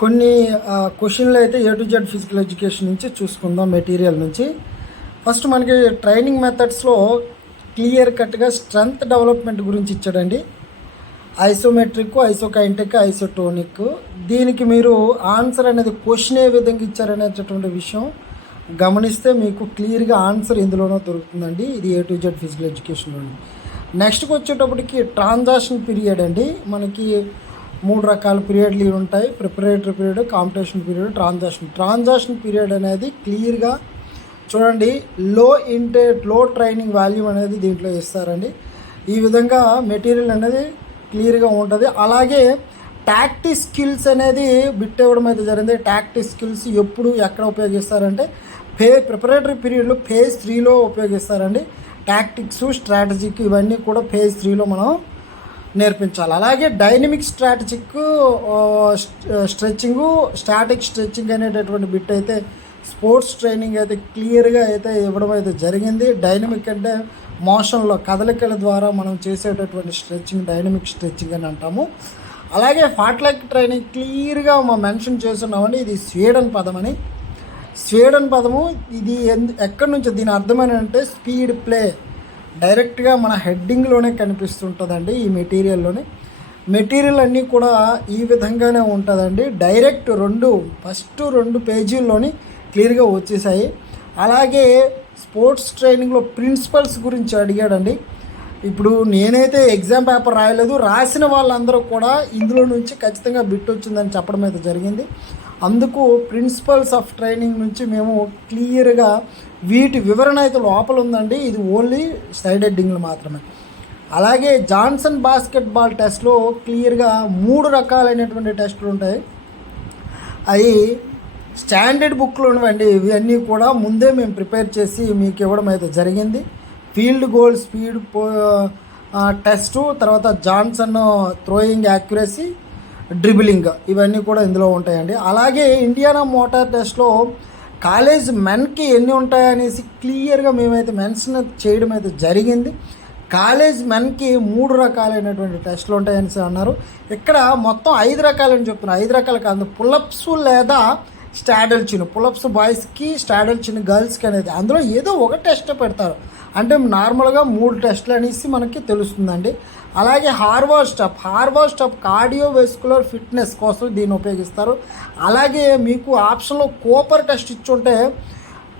కొన్ని క్వశ్చన్లు అయితే A to Z physical education నుంచి చూసుకుందాం. మెటీరియల్ నుంచి ఫస్ట్ మనకి ట్రైనింగ్ మెథడ్స్లో క్లియర్ కట్గా స్ట్రెంగ్త్ డెవలప్మెంట్ గురించి ఇచ్చాడండి. Isometric, ఐసోకైనెటిక్, isotonic. దీనికి మీరు ఆన్సర్ అనేది క్వశ్చన్ ఏ విధంగా ఇచ్చారనేటటువంటి విషయం గమనిస్తే మీకు క్లియర్గా ఆన్సర్ ఇందులోనో దొరుకుతుందండి. ఇది ఏ టు జెడ్ ఫిజికల్ ఎడ్యుకేషన్లోని. నెక్స్ట్కి వచ్చేటప్పటికి ట్రాన్సాక్షన్ పీరియడ్ అండి. మనకి 3 రకాల పీరియడ్లు ఉంటాయి: preparatory period, competition period, transaction period అనేది క్లియర్గా చూడండి. లో ట్రైనింగ్ వాల్యూమ్ అనేది దీంట్లో ఇస్తారండి. ఈ విధంగా మెటీరియల్ అనేది క్లియర్గా ఉంటుంది. అలాగే టాక్టిక్ స్కిల్స్ అనేది బిట్ ఇవ్వడం అయితే జరిగింది. టాక్టిక్ స్కిల్స్ ఎప్పుడు ఎక్కడ ఉపయోగిస్తారంటే ప్రిపరేటరీ పీరియడ్లో ఫేజ్ 3లో ఉపయోగిస్తారండి. టాక్టిక్స్, స్ట్రాటజిక్ ఇవన్నీ కూడా ఫేజ్ 3లో మనం నేర్పించాలి. అలాగే డైనమిక్ స్ట్రాటజిక్ స్ట్రెచ్చింగు, స్టాటిక్ స్ట్రెచ్చింగ్ అనేటటువంటి బిట్ అయితే స్పోర్ట్స్ ట్రైనింగ్ అయితే క్లియర్గా అయితే ఇవ్వడం అయితే జరిగింది. డైనమిక్ అంటే మోషన్లో కదలికల ద్వారా మనం చేసేటటువంటి స్ట్రెచ్చింగ్ డైనమిక్ స్ట్రెచ్చింగ్ అని అంటాము. అలాగే ఫాట్లైక్ ట్రైనింగ్ క్లియర్గా మనం మెన్షన్ చేస్తున్నామండి. ఇది స్వీడన్ పదం అని. స్వీడన్ పదము ఇది ఎక్కడి నుంచి దీని అర్థమేంటంటే స్పీడ్ ప్లే. డైరెక్ట్గా మన హెడ్డింగ్లోనే కనిపిస్తుంటుందండి. ఈ మెటీరియల్ అన్నీ కూడా ఈ విధంగానే ఉంటుందండి. డైరెక్ట్ ఫస్ట్ 2 పేజీల్లోని క్లియర్గా వచ్చేసాయి. అలాగే స్పోర్ట్స్ ట్రైనింగ్లో ప్రిన్సిపల్స్ గురించి అడిగాడండి. ఇప్పుడు నేనైతే ఎగ్జామ్ పేపర్ రాయలేదు, రాసిన వాళ్ళందరూ కూడా ఇందులో నుంచి ఖచ్చితంగా బిట్ వచ్చిందని చెప్పడం అయితే జరిగింది. అందుకు ప్రిన్సిపల్స్ ఆఫ్ ట్రైనింగ్ నుంచి మేము క్లియర్గా వీటి వివరణ అయితే లోపల ఉందండి. ఇది ఓన్లీ సైడ్ హెడ్డింగ్లు మాత్రమే. అలాగే జాన్సన్ బాస్కెట్బాల్ టెస్ట్లో క్లియర్గా 3 రకాలైనటువంటి టెస్టులు ఉంటాయి. అవి స్టాండర్డ్ బుక్లో ఉన్నవండి. ఇవన్నీ కూడా ముందే మేము ప్రిపేర్ చేసి మీకు ఇవ్వడం అయితే జరిగింది. ఫీల్డ్ గోల్ స్పీడ్ టెస్టు, తర్వాత జాన్సన్ థ్రోయింగ్ యాక్యురసీ, డ్రిబిలింగ్, ఇవన్నీ కూడా ఇందులో ఉంటాయండి. అలాగే ఇండియానా మోటార్ టెస్ట్లో కాలేజ్ మెన్కి ఎన్ని ఉంటాయనేసి క్లియర్గా మేమైతే మెన్షన్ చేయడం అయితే జరిగింది. కాలేజ్ మెన్కి 3 రకాలైనటువంటి టెస్టులు ఉంటాయని అన్నారు. ఇక్కడ మొత్తం 5 రకాలని చెప్తున్నారు. 5 రకాలు కాదు, పుల్లప్స్ లేదా స్టాడల్ చిన్. పుల్లప్స్ బాయ్స్కి, స్టాడల్ చిన్ గర్ల్స్కి అనేది అందులో ఏదో ఒక టెస్ట్ పెడతారు. అంటే నార్మల్గా 3 టెస్టులు అనేసి మనకి తెలుస్తుందండి. అలాగే హార్వర్డ్ స్టెప్ కార్డియోవెస్కులర్ ఫిట్నెస్ కోసం దీన్ని ఉపయోగిస్తారు. అలాగే మీకు ఆప్షన్లో కోపర్ టెస్ట్ ఇచ్చుంటే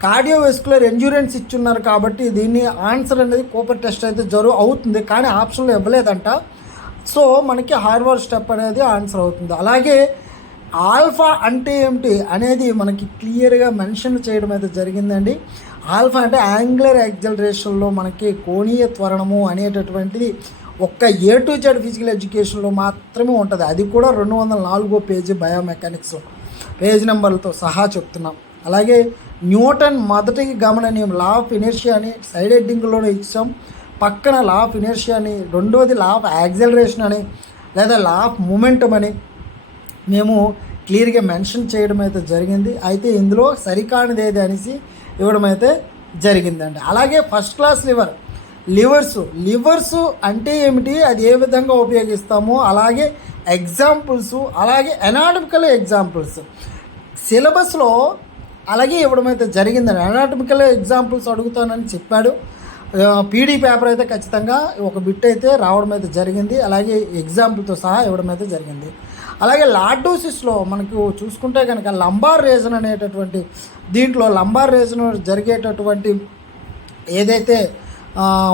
కార్డియోవెస్కులర్ ఎండ్యూరెన్స్ ఇచ్చున్నారు కాబట్టి దీన్ని ఆన్సర్ అనేది కోపర్ టెస్ట్ అయితే అవుతుంది, కానీ ఆప్షన్లో ఇవ్వలేదంట. సో మనకి హార్వర్డ్ స్టెప్ అనేది ఆన్సర్ అవుతుంది. అలాగే ఆల్ఫా అంటే ఏమిటి అనేది మనకి క్లియర్గా మెన్షన్ చేయడం అయితే జరిగిందండి. ఆల్ఫా అంటే యాంగులర్ యాక్సలరేషన్లో మనకి కోణీయ త్వరణము అనేటటువంటిది ఒక్క ఏ టు జెడ్ ఫిజికల్ ఎడ్యుకేషన్లో మాత్రమే ఉంటుంది. అది కూడా 204వ పేజీ బయోమెకానిక్స్ పేజ్ నెంబర్లతో సహా చెప్తున్నాం. అలాగే న్యూటన్ మొదటి గమననీయం లా ఆఫ్ ఇనర్షియా అని సైడ్ హెడ్డింగ్లోనే ఇచ్చాం. పక్కన లా ఆఫ్ ఇనర్షియా అని, రెండోది లా ఆఫ్ యాక్సలరేషన్ అని లేదా లా ఆఫ్ మూమెంటం అని మేము క్లియర్గా మెన్షన్ చేయడం అయితే జరిగింది. అయితే ఇందులో సరికానిది ఏది అనేసి ఇవ్వడం అయితే జరిగిందండి. అలాగే ఫస్ట్ క్లాస్ లివర్స్ అంటే ఏమిటి, అది ఏ విధంగా ఉపయోగిస్తాము, అలాగే ఎగ్జాంపుల్స్, అలాగే ఎనాటమికల్ ఎగ్జాంపుల్స్ సిలబస్లో అలాగే ఇవ్వడం అయితే జరిగిందండి. ఎనాటమికల్ ఎగ్జాంపుల్స్ అడుగుతానని చెప్పాడు. పీడీ పేపర్ అయితే ఖచ్చితంగా ఒక బిట్ అయితే రావడం అయితే జరిగింది. అలాగే ఎగ్జాంపుల్తో సహా ఇవ్వడం అయితే జరిగింది. అలాగే లార్డోసిస్లో మనకు చూసుకుంటే కనుక లంబార్ రీజన్ అనేటటువంటి దీంట్లో లంబార్ రీజన్ జరిగేటటువంటి ఏదైతే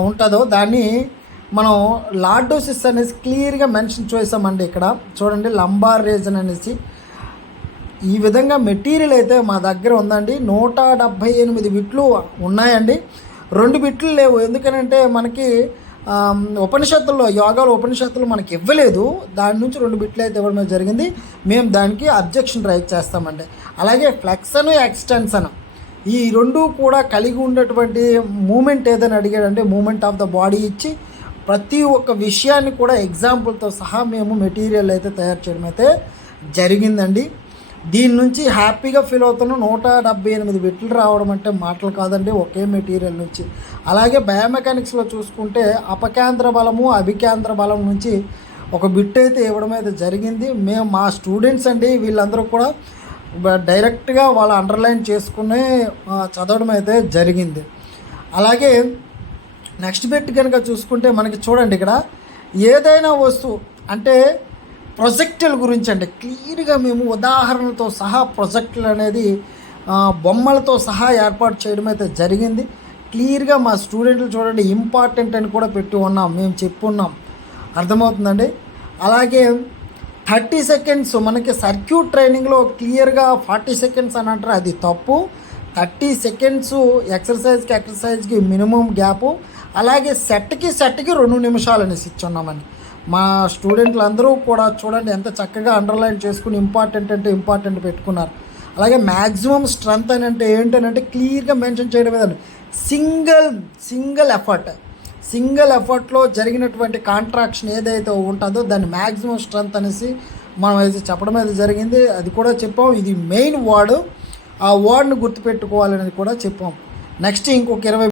ఉంటుందో దాన్ని మనం లార్డోసిస్ అనేసి క్లియర్గా మెన్షన్ చేసామండి. ఇక్కడ చూడండి, లంబార్ రీజన్ అనేసి ఈ విధంగా మెటీరియల్ అయితే మా దగ్గర ఉందండి. 178 బిట్లు ఉన్నాయండి. 2 బిట్లు లేవు. ఎందుకనంటే మనకి ఉపనిషత్తులు మనకి ఇవ్వలేదు. దాని నుంచి 2 బిట్లు అయితే ఇవ్వడం జరిగింది. మేము దానికి అబ్జెక్షన్ రైజ్ చేస్తామండి. అలాగే ఫ్లెక్సన్, ఎక్స్టెన్షన్ ఈ 2 కూడా కలిగి ఉన్నటువంటి మూమెంట్ ఏదైనా అడిగాడంటే మూమెంట్ ఆఫ్ ద బాడీ ఇచ్చి ప్రతి ఒక్క విషయాన్ని కూడా ఎగ్జాంపుల్తో సహా మేము మెటీరియల్ అయితే తయారు చేయడం అయితే జరిగిందండి. దీని నుంచి హ్యాపీగా ఫీల్ అవుతున్నాం. 178 బిట్లు రావడం అంటే మాటలు కాదండి, ఒకే మెటీరియల్ నుంచి. అలాగే బయోమెకానిక్స్లో చూసుకుంటే అపకేంద్ర బలము, అభికేంద్ర బలం నుంచి ఒక బిట్ అయితే ఇవ్వడం అయితే జరిగింది. మేము మా స్టూడెంట్స్ అండి వీళ్ళందరూ కూడా డైరెక్ట్గా వాళ్ళు అండర్లైన్ చేసుకుని చదవడం అయితే జరిగింది. అలాగే నెక్స్ట్ బిట్ కనుక చూసుకుంటే మనకి చూడండి, ఇక్కడ ఏదైనా వస్తువు అంటే ప్రొజెక్టుల గురించి అండి క్లియర్గా మేము ఉదాహరణలతో సహా ప్రొజెక్టులు అనేది బొమ్మలతో సహా ఏర్పాటు చేయడం అయితే జరిగింది. క్లియర్గా మా స్టూడెంట్లు చూడండి ఇంపార్టెంట్ అని కూడా పెట్టి ఉన్నాం, మేము చెప్పున్నాం, అర్థమవుతుందండి. అలాగే 30 సెకండ్స్ మనకి సర్క్యూట్ ట్రైనింగ్లో క్లియర్గా 40 సెకండ్స్ అని అంటారు, అది తప్పు. 30 సెకండ్స్ ఎక్సర్సైజ్కి మినిమం గ్యాపు, అలాగే సెట్కి 2 నిమిషాలు అనేసి ఇచ్చున్నామని మా స్టూడెంట్లు అందరూ కూడా చూడండి ఎంత చక్కగా అండర్లైన్ చేసుకుని ఇంపార్టెంట్ అంటే ఇంపార్టెంట్ పెట్టుకున్నారు. అలాగే మ్యాక్సిమం స్ట్రెంత్ అని అంటే ఏంటంటే క్లియర్గా మెన్షన్ చేయడం ఏదండి, సింగిల్ ఎఫర్ట్లో జరిగినటువంటి కాంట్రాక్షన్ ఏదైతే ఉంటుందో దాన్ని మ్యాక్సిమం స్ట్రెంత్ అనేసి మనం అయితే చెప్పడం అయితే జరిగింది. అది కూడా చెప్పాం, ఇది మెయిన్ వర్డ్, ఆ వర్డ్ని గుర్తుపెట్టుకోవాలనేది కూడా చెప్పాం. నెక్స్ట్ ఇంకొక 20